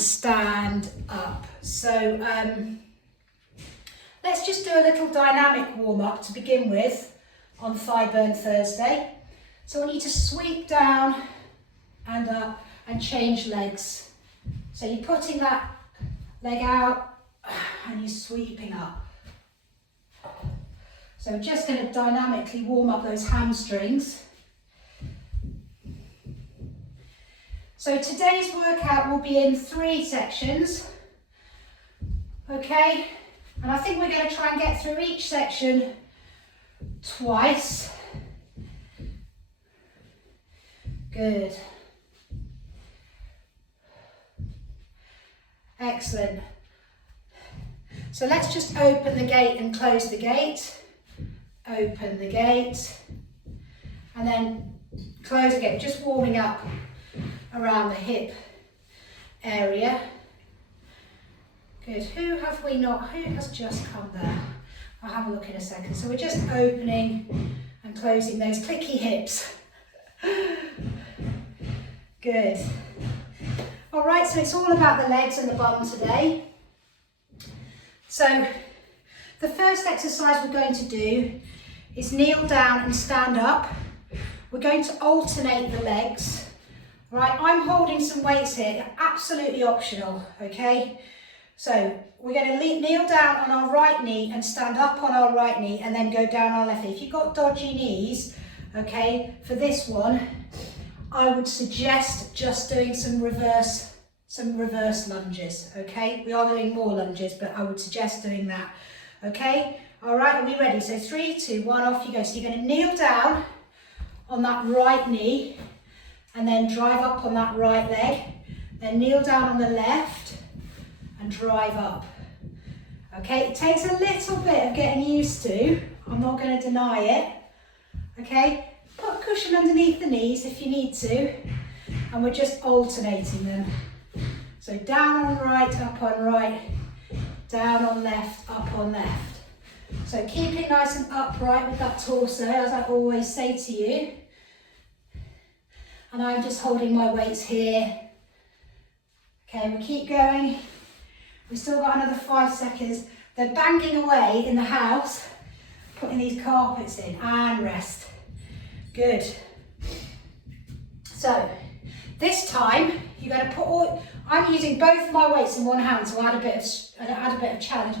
and stand up. So let's just do a little dynamic warm-up to begin with on Thigh Burn Thursday. So I want you to sweep down and up and change legs. So you're putting that leg out and you're sweeping up. So we're just going to dynamically warm up those hamstrings. So today's workout will be in 3 sections, okay? And I think we're going to try and get through each section twice. Good. Excellent. So let's just open the gate and close the gate. Open the gate and then close the gate, just warming up around the hip area. Good. Who has just come there? I'll have a look in a second. So we're just opening and closing those clicky hips. Good. All right, so it's all about the legs and the bum today. So the first exercise we're going to do is kneel down and stand up. We're going to alternate the legs. Right, I'm holding some weights here, absolutely optional, okay? So we're going to kneel down on our right knee and stand up on our right knee and then go down our left knee. If you've got dodgy knees, okay, for this one, I would suggest just doing some reverse lunges, okay? We are doing more lunges, but I would suggest doing that, okay? All right, are we ready? So 3, 2, 1, off you go. So you're going to kneel down on that right knee and then drive up on that right leg. Then kneel down on the left and drive up. Okay, it takes a little bit of getting used to. I'm not going to deny it. Okay, put a cushion underneath the knees if you need to. And we're just alternating them. So down on right, up on right, down on left, up on left. So keep it nice and upright with that torso, as I always say to you. And I'm just holding my weights here. Okay, we keep going. We've still got another 5 seconds. They're banging away in the house, putting these carpets in, and rest. Good. So this time you're going to put I'm using both of my weights in one hand to add a bit of challenge.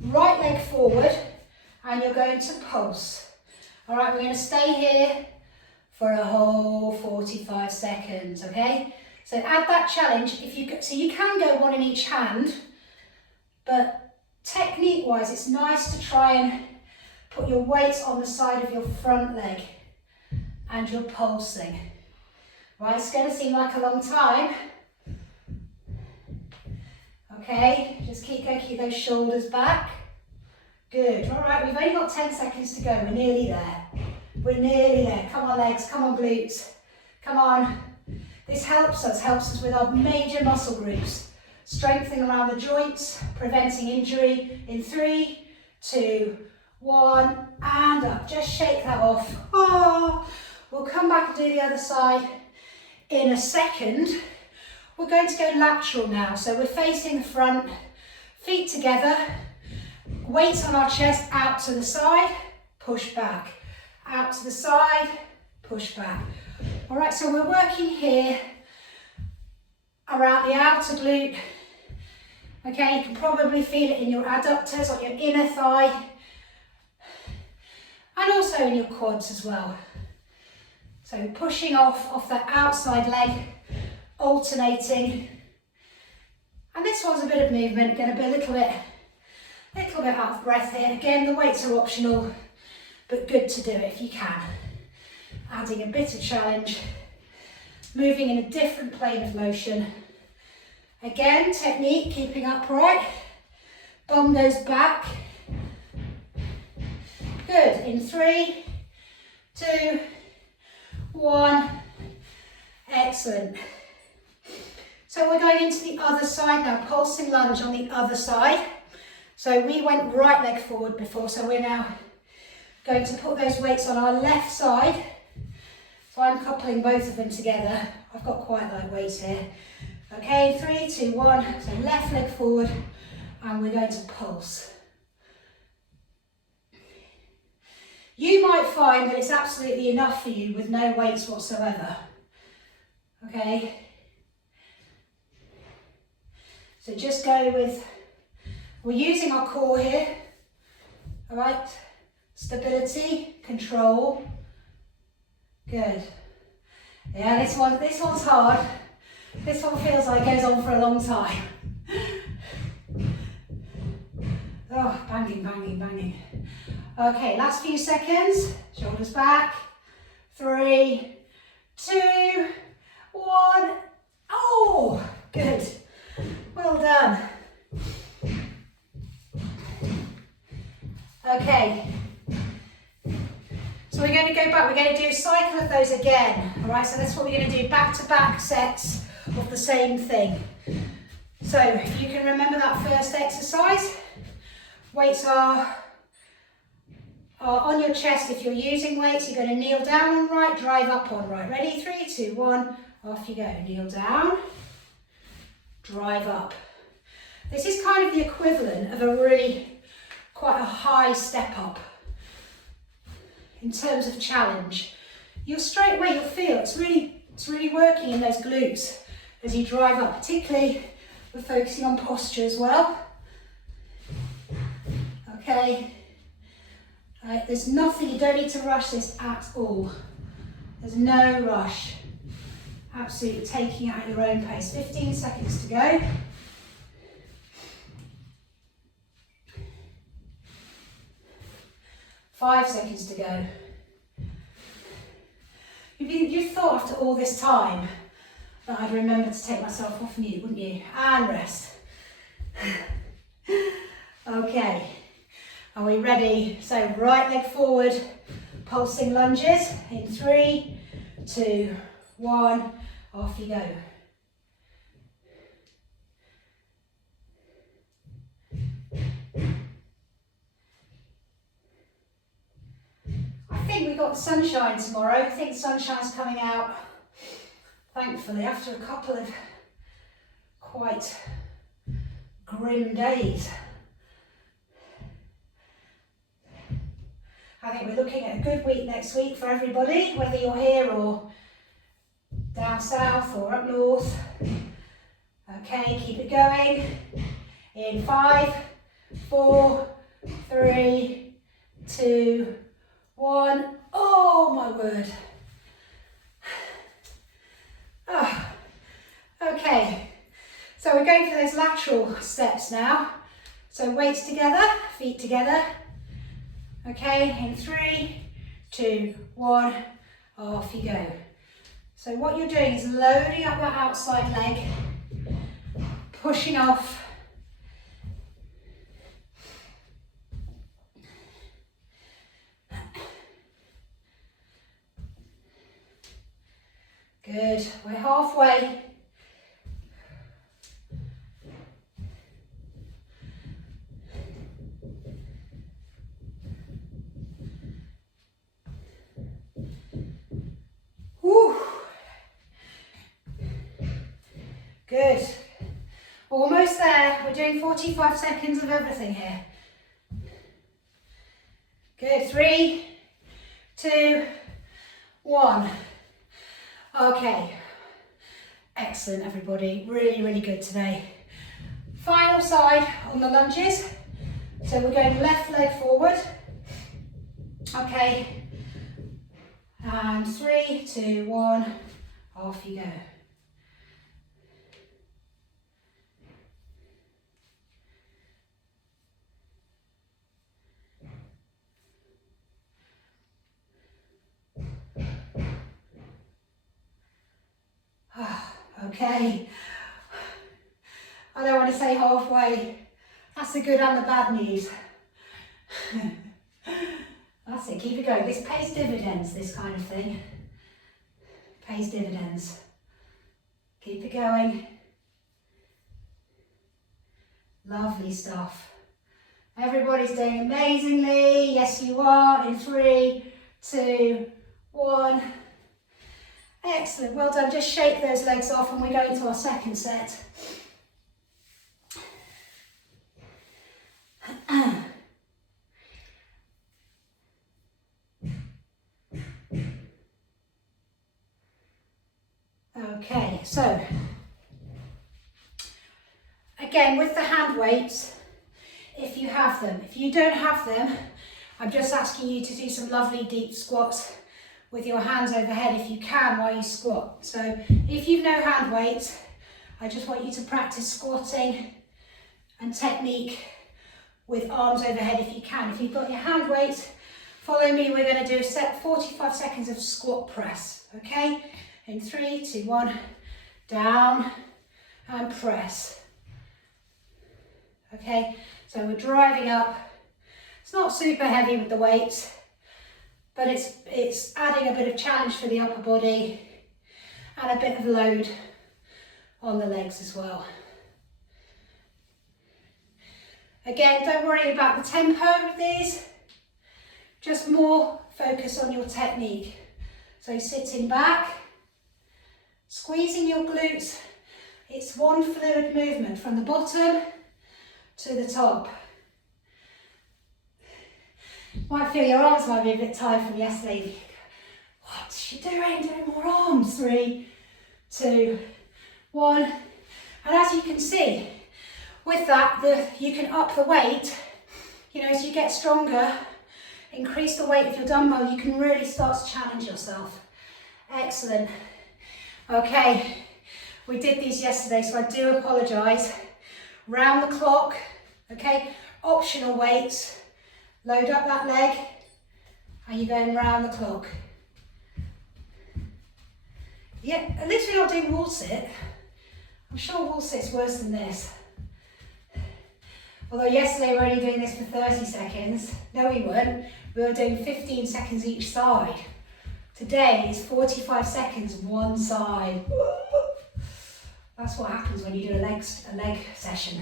Right leg forward, and you're going to pulse. All right, we're going to stay here for a whole 45 seconds, okay? So add that challenge. So you can go one in each hand, but technique-wise, it's nice to try and put your weights on the side of your front leg and you're pulsing. Right, it's going to seem like a long time. Okay, just keep going, keep those shoulders back. Good, all right, we've only got 10 seconds to go, we're nearly there. We're nearly there, come on legs, come on glutes, come on. This helps us with our major muscle groups, strengthening around the joints, preventing injury in 3, 2, 1, and up. Just shake that off. Oh, we'll come back and do the other side in a second. We're going to go lateral now, so we're facing the front, feet together, weights on our chest, out to the side, push back, out to the side, push back. All right, so we're working here around the outer glute. Okay, you can probably feel it in your adductors, on your inner thigh, and also in your quads as well. So pushing off that outside leg, alternating. And this one's a bit of movement, going to be a little bit out of breath here. Again, the weights are optional, but good to do it if you can. Adding a bit of challenge, moving in a different plane of motion. Again, technique, keeping upright, bum goes back. Good, in 3, 2, 1, excellent. So we're going into the other side now, pulsing lunge on the other side. So we went right leg forward before, so we're now going to put those weights on our left side. So I'm coupling both of them together. I've got quite light weights here. Okay, 3, 2, 1. So left leg forward, and we're going to pulse. You might find that it's absolutely enough for you with no weights whatsoever. Okay? So just go with, we're using our core here. All right? Stability, control. Good. Yeah, this one's hard. This one feels like it goes on for a long time. Oh, banging, banging, banging. Okay, last few seconds. Shoulders back. 3, 2, 1. Oh, good. Well done. Okay. So we're going to go back. We're going to do a cycle of those again. All right, so that's what we're going to do. Back-to-back sets of the same thing. So if you can remember that first exercise, weights are on your chest. If you're using weights, you're going to kneel down on right, drive up on right. Ready? 3, 2, 1. Off you go. Kneel down, drive up. This is kind of the equivalent of a really quite a high step up in terms of challenge. You'll straight away, you'll feel it's really working in those glutes as you drive up. Particularly, we're focusing on posture as well. Okay. Right, there's nothing, you don't need to rush this at all. There's no rush. Absolutely taking it at your own pace. 15 seconds to go. Five seconds to go. You'd thought after all this time that I'd remember to take myself off mute, wouldn't you? And rest. Okay. Are we ready? So right leg forward, pulsing lunges in 3, 2, 1, off you go. I think we've got sunshine tomorrow. I think sunshine's coming out, thankfully, after a couple of quite grim days. I think we're looking at a good week next week for everybody, whether you're here or down south or up north. Okay, keep it going. In 5, 4, 3, 2, 1. Oh my word. Oh. Okay, so we're going for those lateral steps now. So weights together, feet together. Okay, in 3, 2, 1, off you go. So what you're doing is loading up that outside leg, pushing off. Good, we're halfway. Whew. Good. Almost there. We're doing 45 seconds of everything here. Good. 3, 2, 1. Okay. Excellent, everybody. Really, really good today. Final side on the lunges. So we're going left leg forward. Okay. And 3, 2, 1. Off you go. Okay, I don't want to say halfway. That's the good and the bad news. That's it, keep it going. This pays dividends, this kind of thing. Pays dividends. Keep it going. Lovely stuff. Everybody's doing amazingly. Yes, you are. In 3, 2, 1. Excellent, well done. Just shake those legs off and we go into our second set. Okay, so again with the hand weights, if you have them. If you don't have them, I'm just asking you to do some lovely deep squats with your hands overhead if you can while you squat. So if you've no hand weights, I just want you to practice squatting and technique with arms overhead if you can. If you've got your hand weights, follow me. We're going to do a set 45 seconds of squat press, okay? In 3, 2, 1, down and press. Okay, so we're driving up. It's not super heavy with the weights, but it's adding a bit of challenge for the upper body and a bit of load on the legs as well. Again, don't worry about the tempo of these, just more focus on your technique. So sitting back, squeezing your glutes. It's one fluid movement from the bottom to the top. Might feel your arms might be a bit tired from yesterday. What's she doing? Doing more arms. 3, 2, 1. And as you can see, with that, you can up the weight. You know, as you get stronger, increase the weight of your dumbbell, you can really start to challenge yourself. Excellent. Okay, we did these yesterday, so I do apologise. Round the clock, okay, optional weights. Load up that leg, and you're going round the clock. Yeah, at least we're not doing wall sit. I'm sure wall sit's worse than this. Although yesterday we were only doing this for 30 seconds. No, we weren't. We were doing 15 seconds each side. Today is 45 seconds one side. That's what happens when you do a leg session.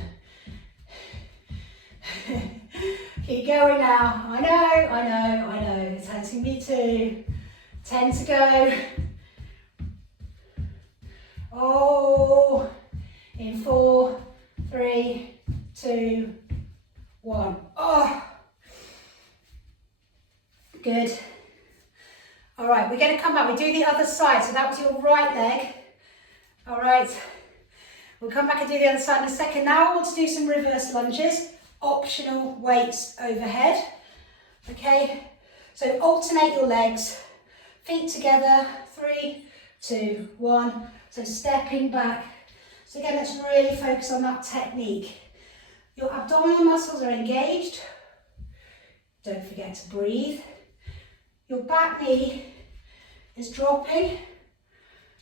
Keep going now. I know. It's hurting me too. 10 to go. Oh, in 4, 3, 2, 1. Oh, good. All right, we're going to come back. We do the other side. So that was your right leg. All right. We'll come back and do the other side in a second. Now I want to do some reverse lunges. Optional weights overhead. Okay. So alternate your legs. Feet together. 3, 2, 1. So stepping back. So again, let's really focus on that technique. Your abdominal muscles are engaged. Don't forget to breathe. Your back knee is dropping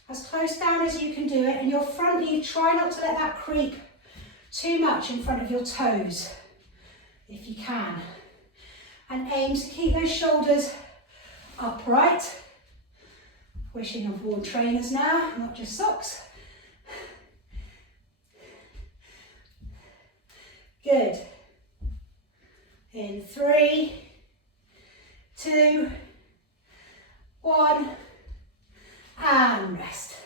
as close down as you can do it, and your front knee, try not to let that creep too much in front of your toes, if you can. And aim to keep those shoulders upright. Wishing I've worn trainers now, not just socks. Good. In 3, 2, 1, and rest.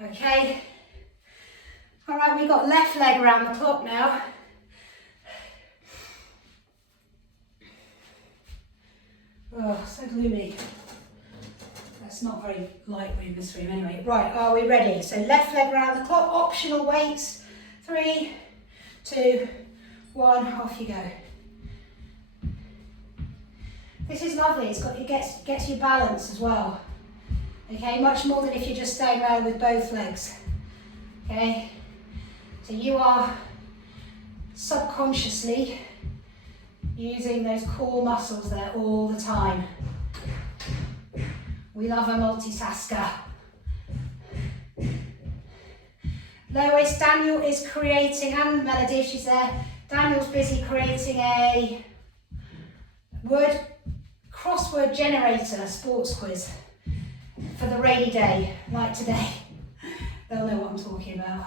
Okay. All right, we've got left leg around the clock now. Oh, so gloomy. That's not very light in this room anyway. Right, are we ready? So left leg around the clock, optional weights. 3, 2, 1, off you go. This is lovely, it gets you balance as well. Okay, much more than if you're just staying there with both legs. Okay, so you are subconsciously using those core muscles there all the time. We love a multitasker. Lois, Daniel is creating, and Melody, she's there. Daniel's busy creating a crossword generator sports quiz for the rainy day, like today. They'll know what I'm talking about.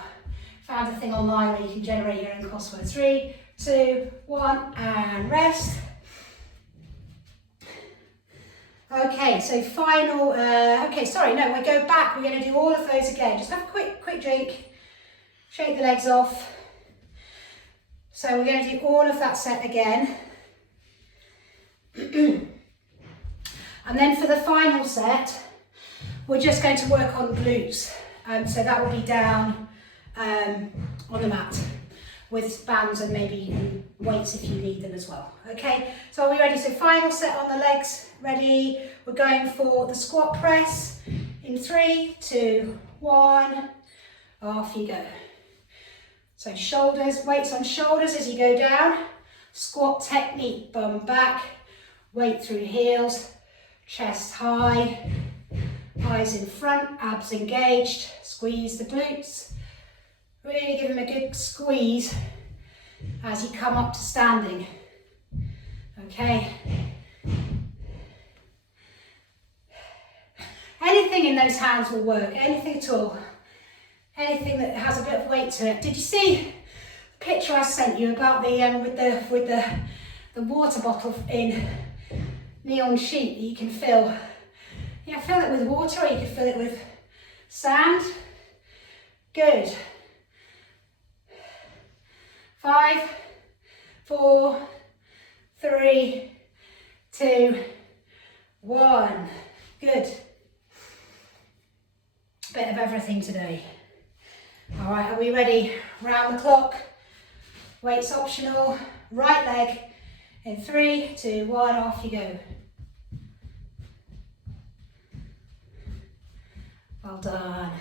Found a thing online where you can generate your own crosswords. 3, 2, 1, and rest. Okay, so final, okay, sorry, no, we go back. We're going to do all of those again. Just have a quick drink, shake the legs off. So we're going to do all of that set again. And then for the final set, we're just going to work on glutes. So that will be down on the mat with bands and maybe weights if you need them as well. Okay, so are we ready? So final set on the legs, ready? We're going for the squat press in 3, 2, 1, off you go. So shoulders, weights on shoulders as you go down, squat technique, bum back, weight through heels, chest high, eyes in front, abs engaged, squeeze the glutes. Really give them a good squeeze as you come up to standing. Okay. Anything in those hands will work, anything at all. Anything that has a bit of weight to it. Did you see the picture I sent you about the with the water bottle in neon sheet that you can fill? Yeah, fill it with water, or you can fill it with sand. Good. 5, 4, 3, 2, 1. Good. Bit of everything today. All right, are we ready? Round the clock. Weights optional. Right leg in 3, 2, 1. Off you go. Well done.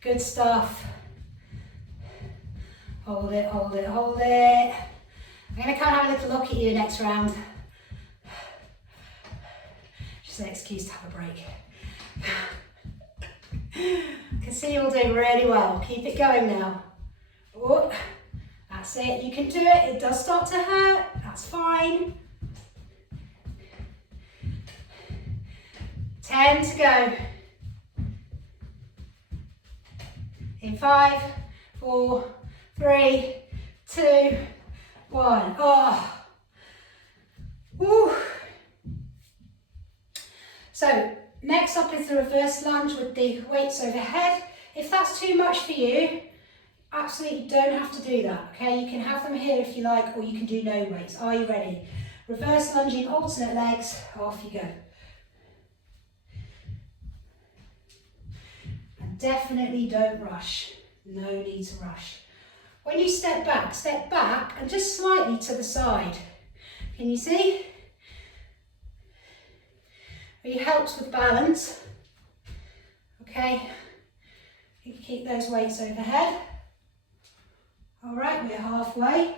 Good stuff. Hold it, hold it, hold it. I'm going to come and have a little look at you next round. Just an excuse to have a break. I can see you all doing really well. Keep it going now. Oh, that's it. You can do it. It does start to hurt. That's fine. 10 to go. In 5, 4, 3, 2, 1. Oh. Woo. So next up is the reverse lunge with the weights overhead. If that's too much for you, absolutely don't have to do that, okay? You can have them here if you like, or you can do no weights. Are you ready? Reverse lunging, alternate legs, off you go. And definitely don't rush. No need to rush. When you step back and just slightly to the side. Can you see? It helps with balance. Okay, you can keep those weights overhead. All right, we're halfway.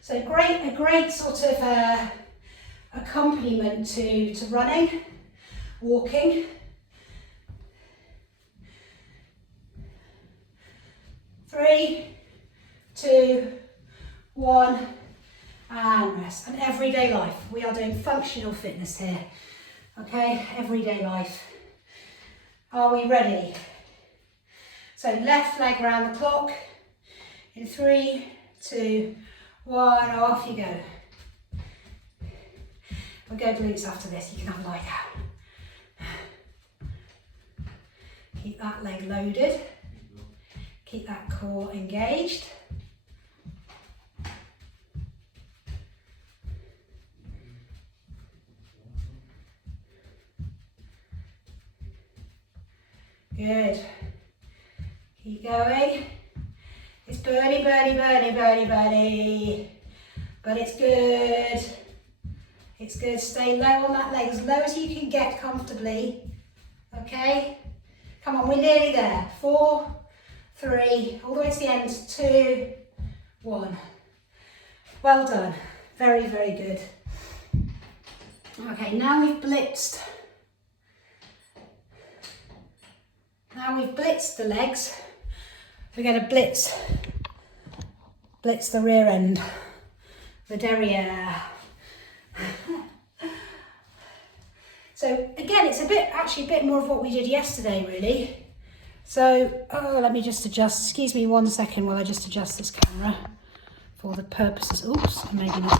So a great sort of accompaniment to running, walking. 3, 2, 1, and rest. And everyday life. We are doing functional fitness here. Okay, everyday life. Are we ready? So left leg around the clock. In 3, 2, 1, off you go. We'll go glutes after this. You can have a lie down. Keep that leg loaded. Keep that core engaged. Good. Keep going. It's burning, burning, burning, burning, burning. But it's good. It's good. Stay low on that leg, as low as you can get comfortably. Okay? Come on, we're nearly there. 4, 3, all the way to the end. 2, 1. Well done. Very, very good. Okay, now we've blitzed. Now we've blitzed the legs. We're going to blitz the rear end, the derriere. So again, it's actually a bit more of what we did yesterday, really. So, let me just adjust. Excuse me 1 second while I just adjust this camera. for the purposes, oops, I'm making it